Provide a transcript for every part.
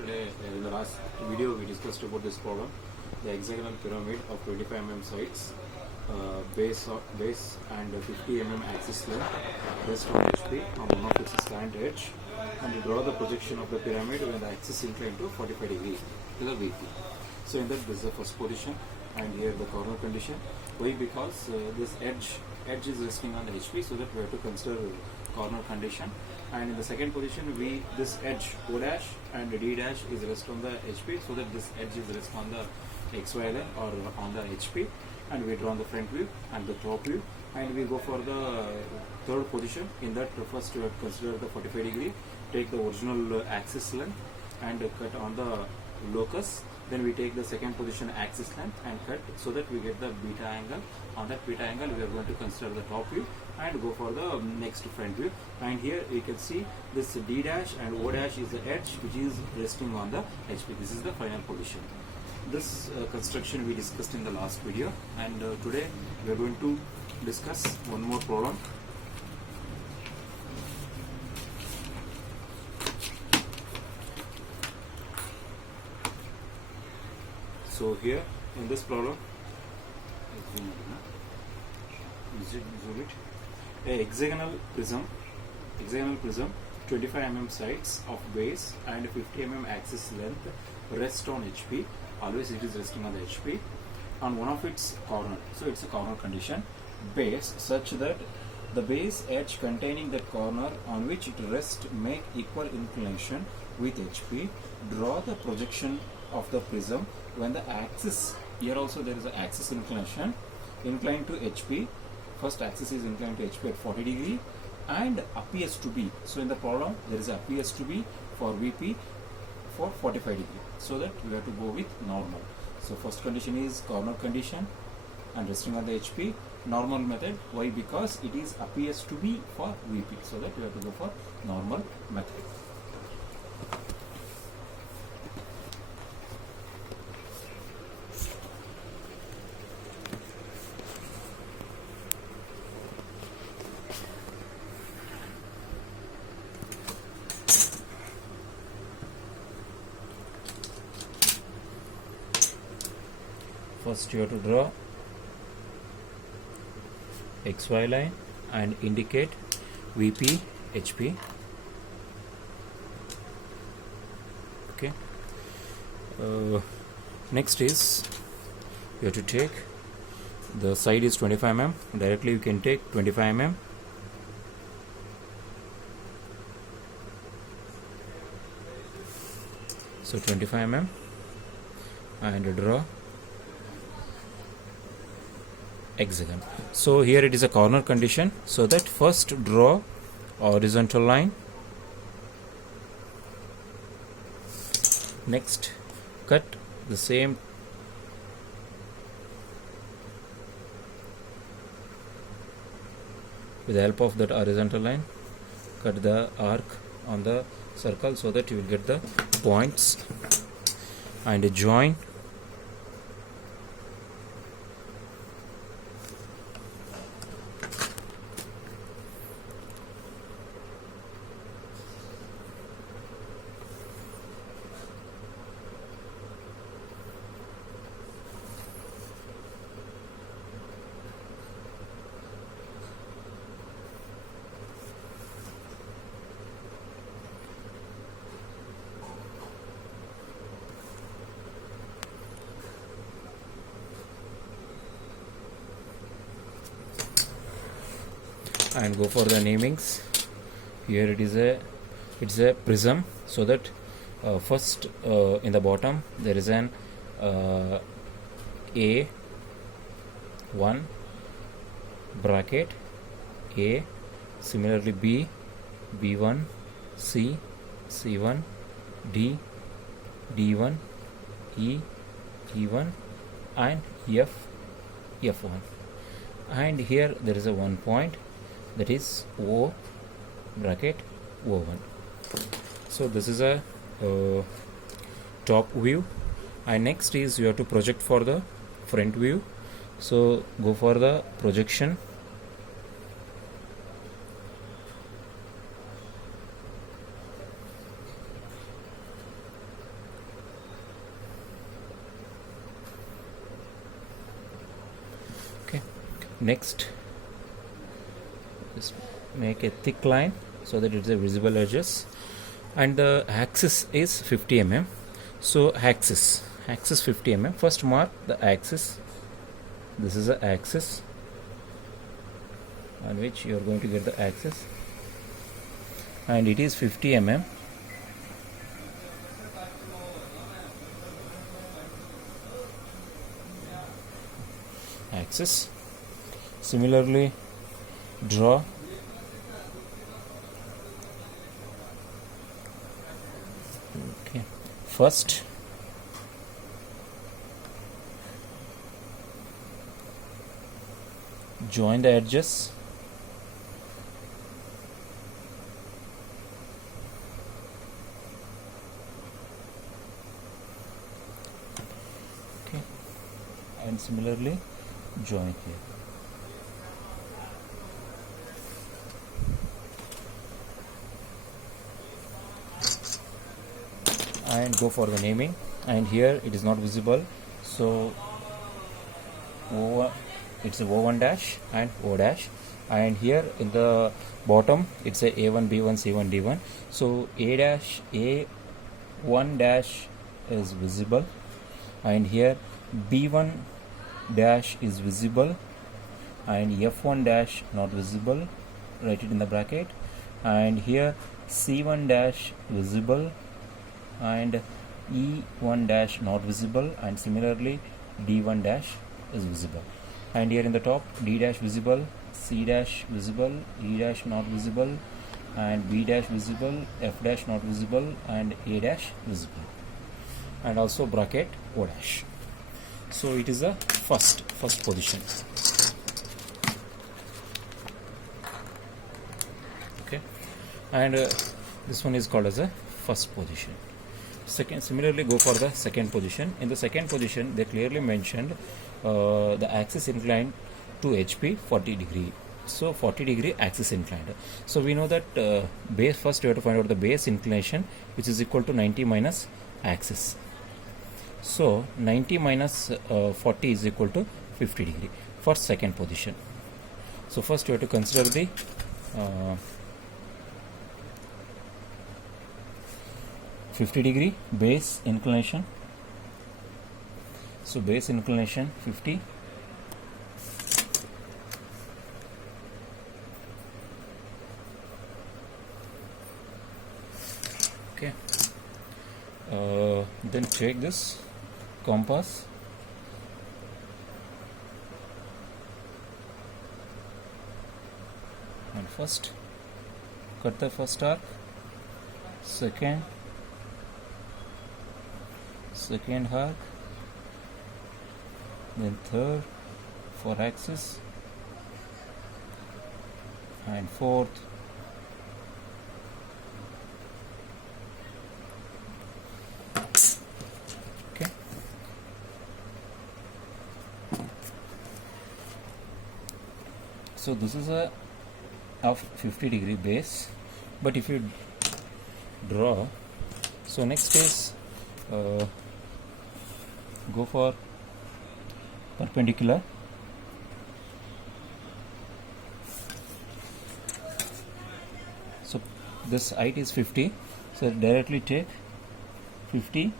yesterday in the last video we discussed about this problem, the hexagonal pyramid of 25 mm sides, base and 50 mm axis length, rest on HP on one of its slant edge, and you draw the projection of the pyramid when the axis inclined to 45 degree to the VP. So in that, this is the first position, and here the corner condition. Why? Because this edge is resting on the HP, so that we have to consider corner condition. And in the second position, this edge O dash and D dash is rest on the HP, so that this edge is rest on the XY line or on the HP, and we draw on the front view and the top view, and we go for the third position. In that, first we have to consider the 45 degree, take the original axis length and cut on the locus. Then we take the second position axis length and cut, so that we get the beta angle. On that beta angle, we are going to consider the top view and go for the next front view. And here you can see this D dash and O dash is the edge which is resting on the HP. This is the final position. This construction we discussed in the last video, and today we are going to discuss one more problem. So here in this problem, a hexagonal prism, 25 mm sides of base and 50 mm axis length rest on HP. Always it is resting on the HP on one of its corner. So it's a corner condition. Base such that the base edge containing that corner on which it rests make equal inclination with HP. Draw the projection of the prism when the axis, here also there is an axis inclination, inclined to HP. First axis is inclined to HP at 40 degree and appears to be, so in the problem there is appears to be for VP for 45 degree, so that we have to go with normal. So first condition is corner condition and resting on the HP. Normal method. Why? Because it is appears to be for VP, so that we have to go for normal method. First you have to draw XY line and indicate VP HP. Okay. Next is you have to take the side is 25 mm. Directly you can take 25 mm. So 25 mm and draw hexagon. So here it is a corner condition, so that first draw horizontal line, next cut the same with the help of that horizontal line, cut the arc on the circle, so that you will get the points, and join and go for the namings. Here it's a prism, so that first in the bottom there is an A1 bracket A, similarly B, B1, C, C1, D, D1, E, E1, and F, F1. And here there is a 1 point, that is O bracket O1. So this is a top view, and next is you have to project for the front view. So go for the projection. Next, just make a thick line so that it's a visible edges, and the axis is 50 mm. So axis 50 mm. First mark the axis. This is the axis on which you are going to get the axis, and it is 50 mm. Axis. Similarly, draw first join the edges, okay, and similarly join here. And go for the naming, and here it is not visible, so it's a O1 dash and O dash, and here in the bottom it's a A1 B1 C1 D1. So A1 dash is visible, and here B1 dash is visible, and F1 dash not visible, write it in the bracket, and here C1 dash visible, and E1 dash not visible, and similarly D1 dash is visible. And here in the top, D dash visible, C dash visible, E dash not visible, and B dash visible, F dash not visible, and A dash visible, and also bracket O dash. So it is a first position. Okay, and this one is called as a first position. Second, similarly go for the second position. In the second position, they clearly mentioned the axis inclined to HP 40 degree. So 40 degree axis inclined. So we know that base, first we have to find out the base inclination, which is equal to 90 minus axis. So 90 minus 40 is equal to 50 degree for second position. So first you have to consider the 50 degree base inclination. So base inclination 50. Okay. Then take this compass, and first cut the first arc, second arc, then third for axis, and fourth, okay. So this is a of 50 degree base, but if you draw, so next is go for perpendicular. So this height is 50, so directly take 50,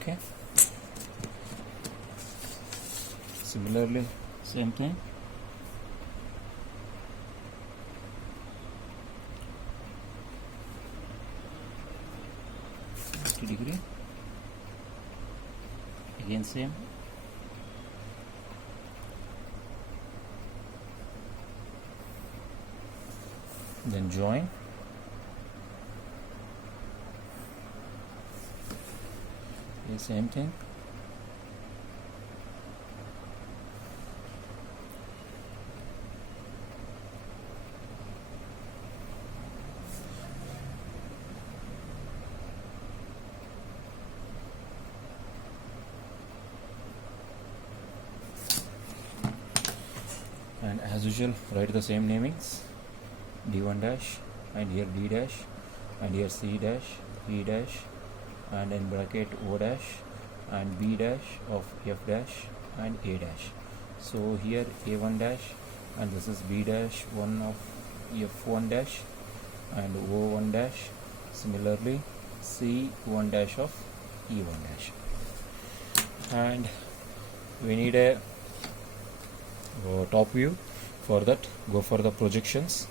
okay. Similarly same thing, degree, again same, then join, the same thing, and as usual write the same namings, D1 dash, and here D dash, and here C dash, E dash, and in bracket O dash, and B dash of F dash, and A dash. So here A1 dash, and this is B dash 1 of F1 dash, and O1 dash. Similarly C1 dash of E1 dash. And we need a top view. For that, go for the projections.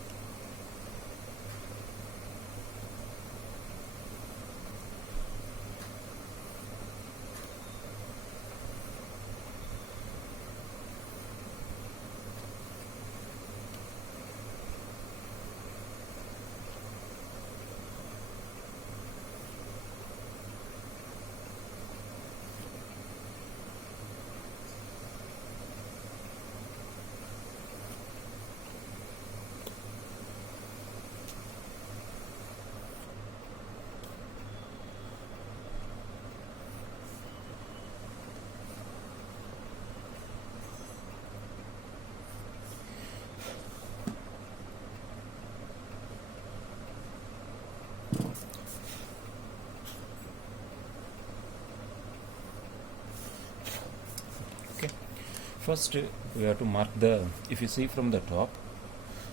First, we have to mark the, if you see from the top,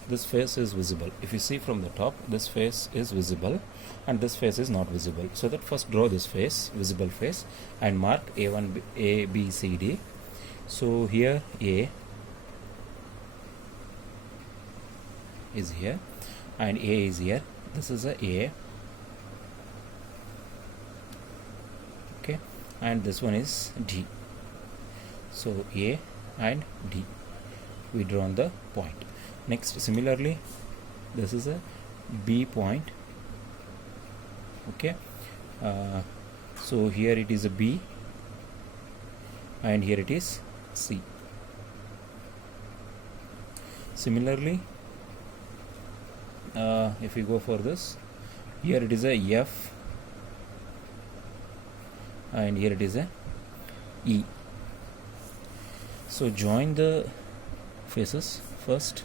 this face is visible. If you see from the top, this face is visible and this face is not visible. So that first draw this face, visible face, and mark A1, A, B, C, D. So here A is here and A is here. This is A. Okay, and this one is D. So A and D, we draw on the point. Next, similarly, this is a B point. Okay, so here it is a B and here it is C. Similarly, if we go for this, here it is a F and here it is a E. So join the faces first,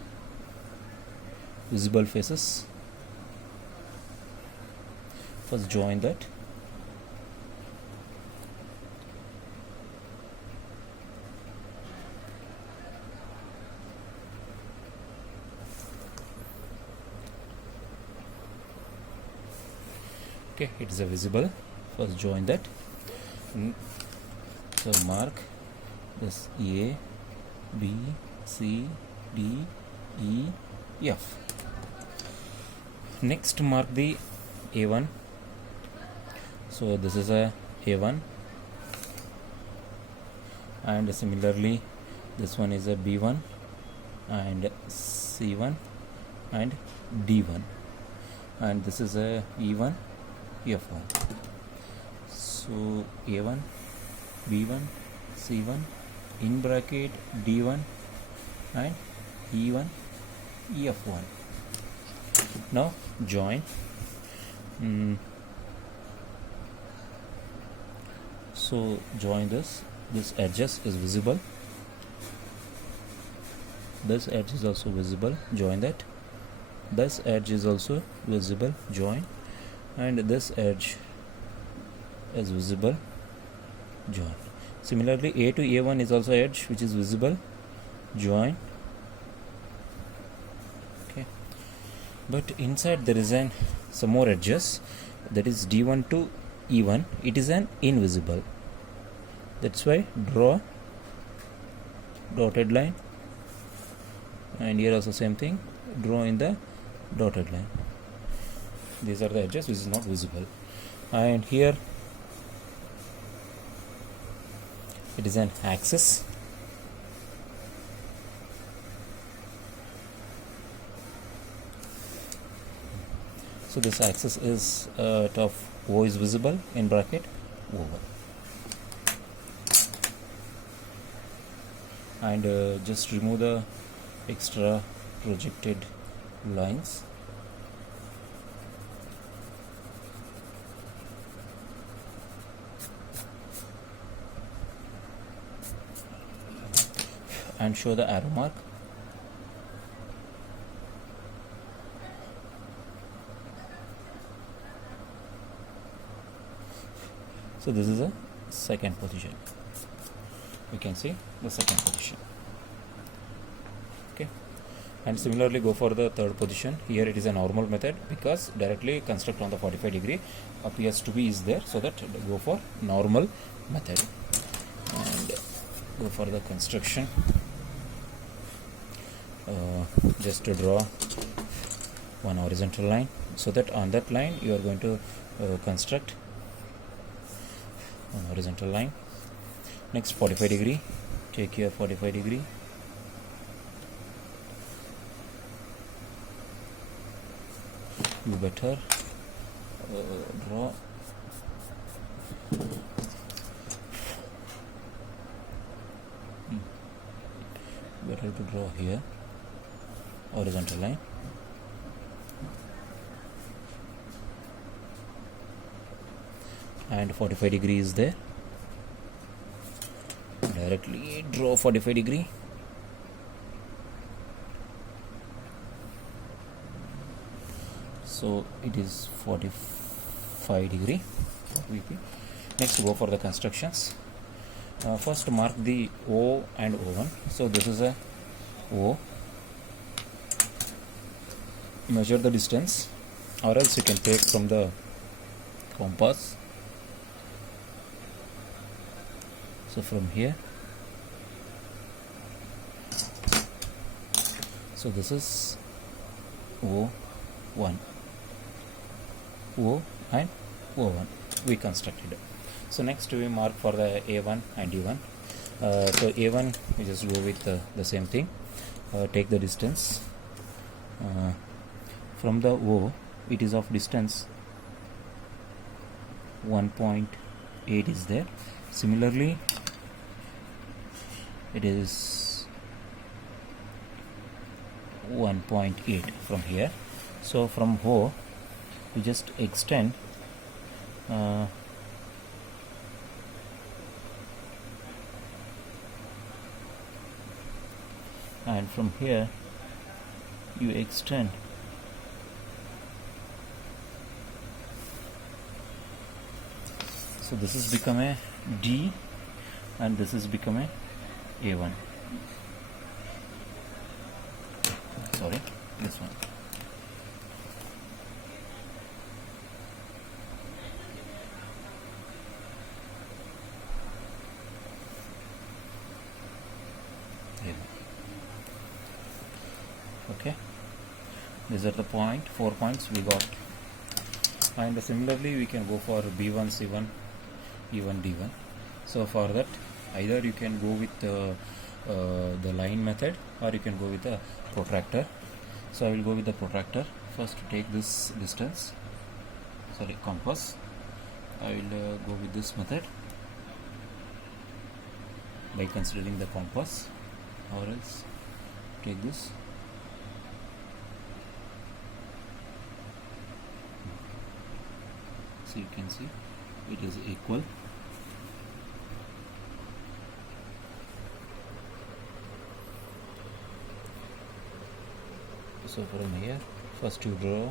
visible faces. First join that. Okay, it is a visible. First join that. So mark this A, B, C, D, E, F. Next, mark the A1. So this is a A1, and similarly this one is a B1 and C1 and D1, and this is a E1, F1. So A1, B1, C1, in bracket D1 and E1, F1. Now join. So join this. This edges is visible. This edge is also visible. Join that. This edge is also visible. Join. And this edge is visible. Join. Similarly, A to A1 is also edge which is visible. Join. Okay. But inside there is some more edges, that is D1 to E1. It is an invisible. That's why draw dotted line, and here also same thing. Draw in the dotted line. These are the edges which is not visible, and here it is an axis. So this axis is of O is visible in bracket over, and just remove the extra projected lines. And show the arrow mark. So this is a second position. You can see the second position. Okay, and similarly go for the third position. Here it is a normal method because directly construct on the 45 degree appears to be is there, so that go for normal method and go for the construction. Just to draw one horizontal line, so that on that line you are going to construct one horizontal line. Next 45 degree, take here 45 degree. You better draw better to draw here horizontal line. And 45 degree is there. Directly draw 45 degree. So it is 45 degree. Next go for the constructions. First mark the O and O1. So this is a O. Measure the distance, or else you can take from the compass. So from here, so this is O1, O and O1 we constructed. So next we mark for the A1 and D1. So A1 we just go with the same thing. Take the distance from the O. It is of distance 1.8 is there. Similarly, it is 1.8 from here. So from O we just extend and from here you extend so this is become a D and this is become a A1. Sorry, this one. Okay, these are the 4 points we got, and similarly we can go for B1, C1, E1, D1. So for that, either you can go with the line method, or you can go with the protractor. So I will go with the protractor. First take this distance, sorry, compass. I will go with this method by considering the compass, or else take this. So you can see it is equal. So from here, first you draw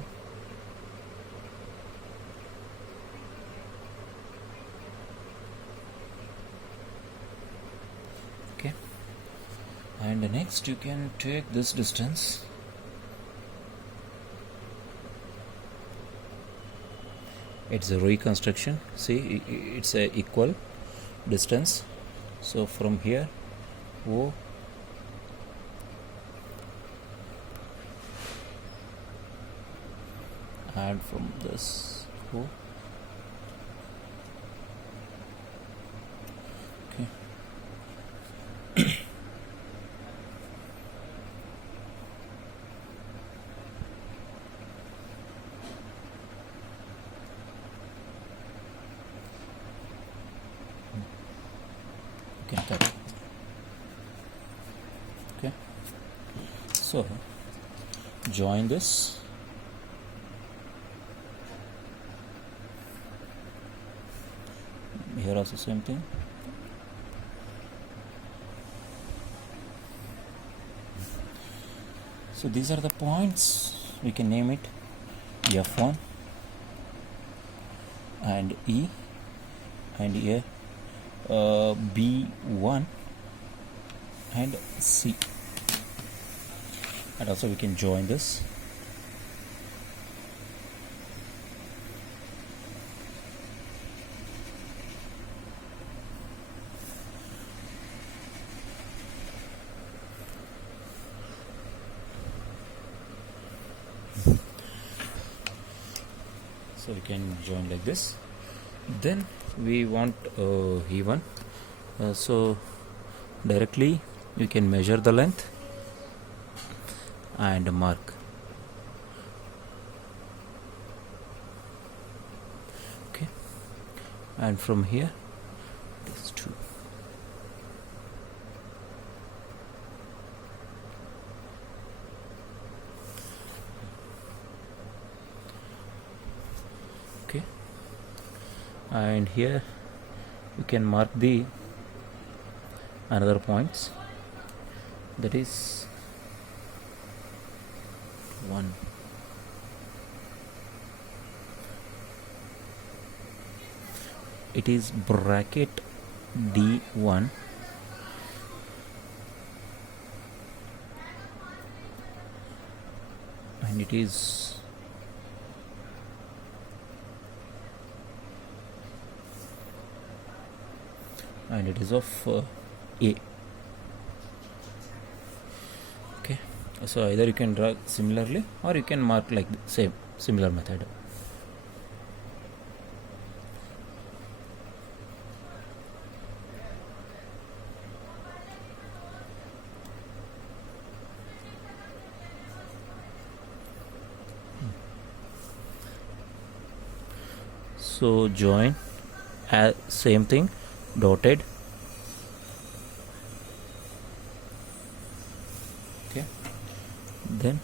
okay, and next you can take this distance. It's a reconstruction. See, it's a equal distance. So from here, O and from this O. Okay. You can cut. Okay. So join this. Here also same thing. So these are the points. We can name it F1 and E and here B1 and C, and also we can join this. So we can join like this. Then we want E1, so directly you can measure the length and mark. Okay, and from here it is 2. Okay, and here you can mark the another points, that is 1. It is bracket D1 and it is of A. Okay, so either you can draw similarly or you can mark like the same similar method. So join same thing, dotted. Okay, then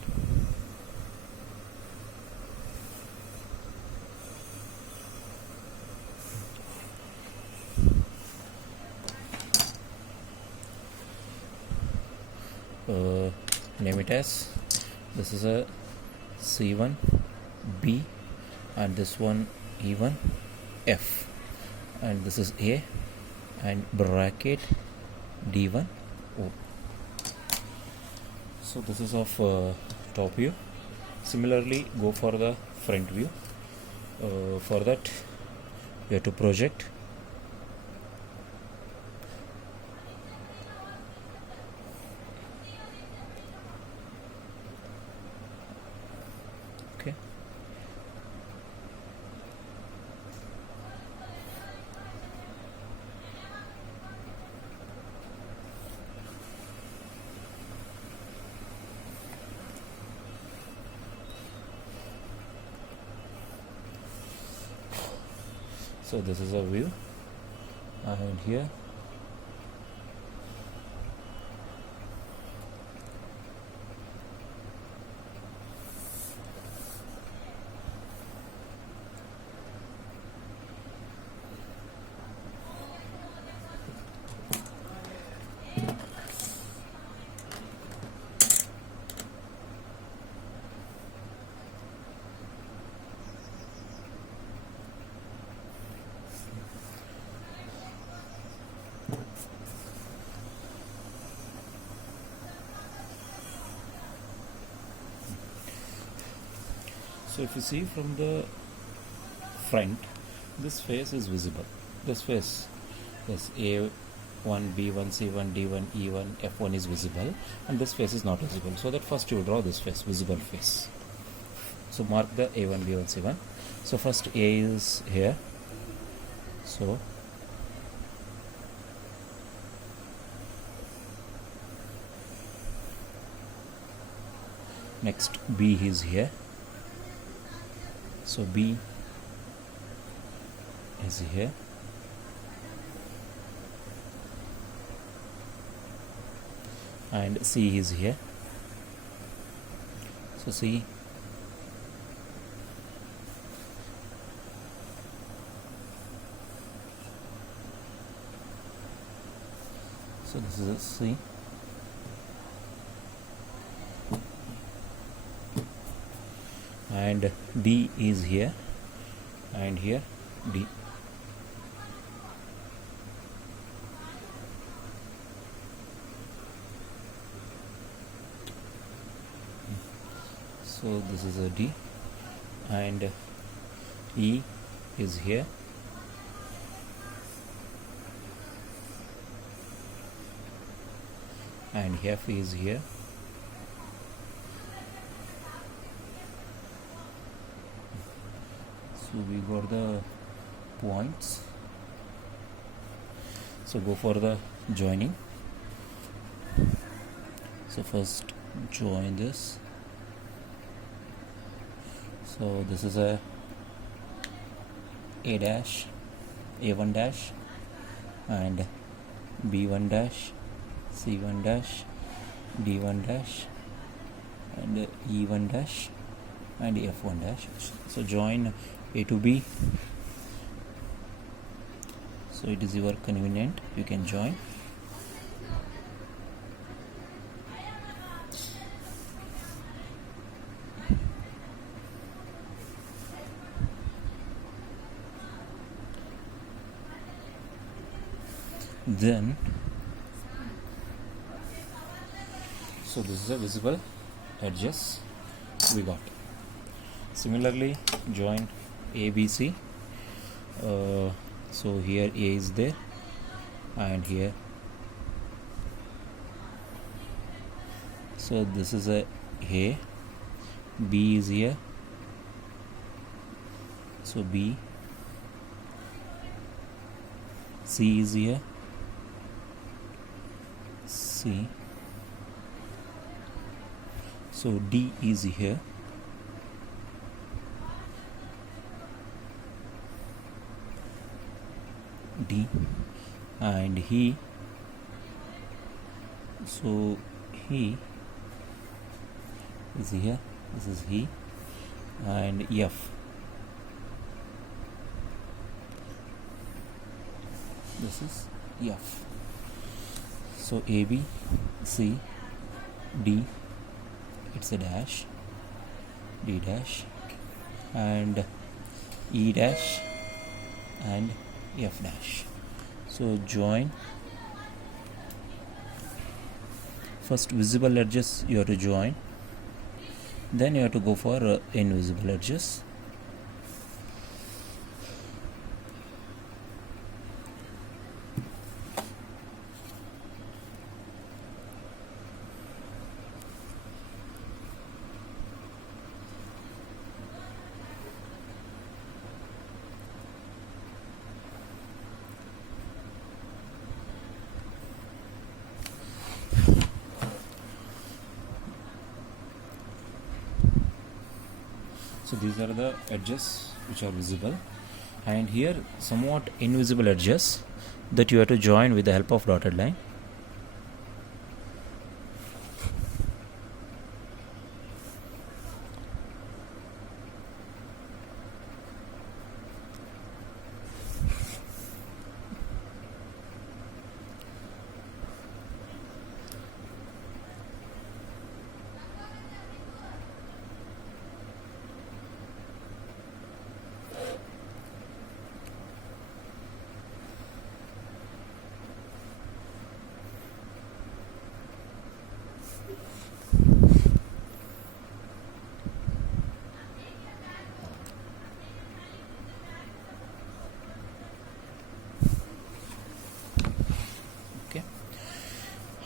name it as, this is a C1 B and this one E1 F, and this is A and bracket D1 O. So this is of top view. Similarly go for the front view. For that we have to project. Okay, so this is a view, and here so if you see from the front, this face is visible. This face is A1, B1, C1, D1, E1, F1 is visible, and this face is not visible. So that first you draw this face, visible face. So mark the A1, B1, C1. So first A is here. So next B is here. So B is here. And C is here. So C so this is a C. And D is here, and here D. So this is a D, and E is here, and F is here. So we got the points. So go for the joining. So first join this. So this is a dash, A1 dash, and B1 dash, C1 dash, D1 dash, and E1 dash, and F1 dash. So join A to B. So it is your convenient, you can join. Then so this is a visible edges we got. Similarly join ABC. So here A is there, and here, so this is a B is here, so B, C is here, C, so D is here, D, and he, so he is here, this is he, and F, this is F. So A, B, C, D, it's a dash, D dash, and E dash, and F dash. So join. First visible edges you have to join, then you have to go for invisible edges. So these are the edges which are visible, and here somewhat invisible edges that you have to join with the help of dotted line.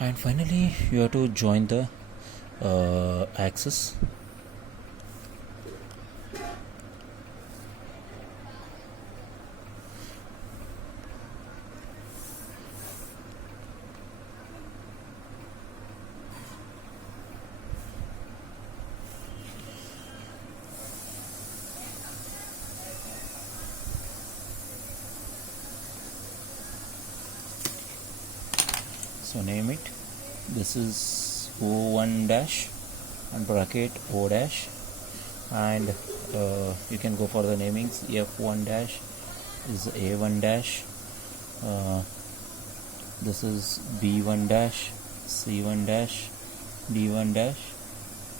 And finally you have to join the axis. So name it. This is O1 dash and bracket O dash, and you can go for the namings. F1 dash is A1 dash, this is B1 dash, C1 dash, D1 dash,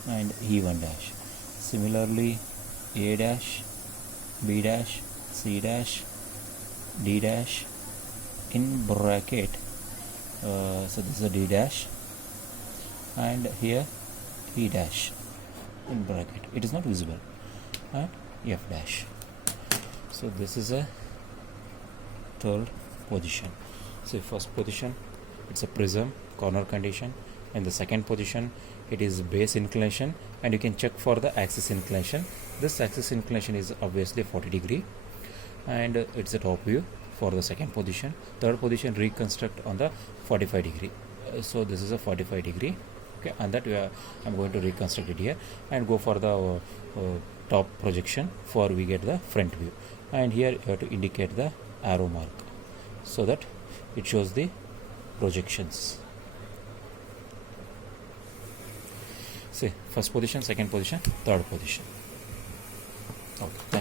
and E1 dash. Similarly A dash, B dash, C dash, D dash in bracket. So this is a D dash, and here E dash. in bracket. It is not visible. And f dash. So this is a third position. So first position, it's a prism corner condition, and the second position, it is base inclination, and you can check for the axis inclination. This axis inclination is obviously 40 degree, and it's a top view for the second position. Third position, reconstruct on the 45 degree. So this is a 45 degree. Okay, and that I'm going to reconstruct it here and go for the top projection for we get the front view. And here you have to indicate the arrow mark so that it shows the projections. See, first position, second position, third position. Okay.